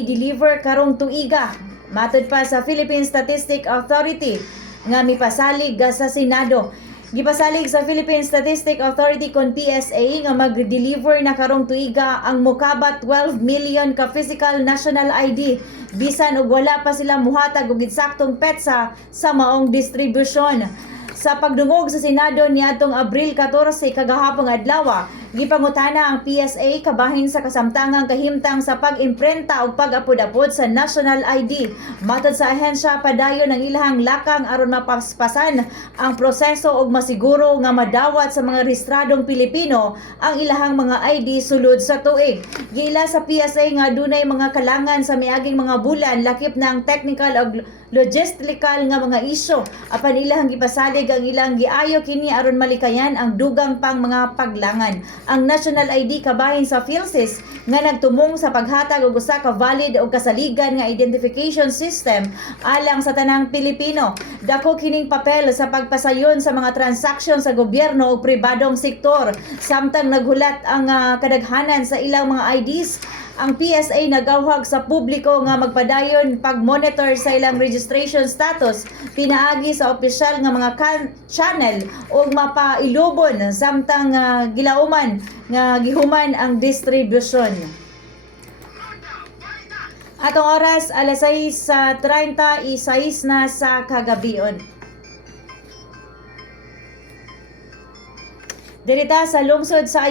i-deliver karong tuiga. Matod pa sa Philippine Statistic Authority nga mipasalig sa Senado. Gipasalig sa Philippine Statistic Authority kon PSA nga mag-deliver na karong tuiga ang mokabat 12 million ka physical national ID bisan og wala pa sila muhatag og eksaktong petsa sa maong distribusyon. Sa pagdungog sa Senado niadtong Abril 14 kagahapong adlaw, gipangutana ang PSA kabahin sa kasamtangang kahimtang sa pag-imprenta ug pag-apod-apod sa national ID. Matod sa ahensya, padayon ang ilahang lakang aron mapaspasan ang proseso ug masiguro nga madawat sa mga rehistradong Pilipino ang ilahang mga ID sulod sa tuig. Giila sa PSA nga dunay mga kalangan sa miaging mga bulan lakip na ang technical ug logistical nga mga isyu apan ilahang gipasalig ang ilang giayo kini aron malikayan ang dugang pang mga paglangan. Ang national ID kabahin sa PhilSys nga nagtumong sa paghatag og usa ka valid o kasaligan nga identification system alang sa tanang Pilipino. Dako kining papel sa pagpasayon sa mga transaksyon sa gobyerno ug pribadong sektor samtang naghulat ang kadaghanan sa ilang mga IDs. Ang PSA nagawhag sa publiko nga magpadayon pag-monitor sa ilang registration status pinaagi sa opisyal nga mga channel o mapailubon samtang gilauman nga gihuman ang distribusyon. Atong oras alas 6:36 na sa kagabion. Dirita sa lungsod sa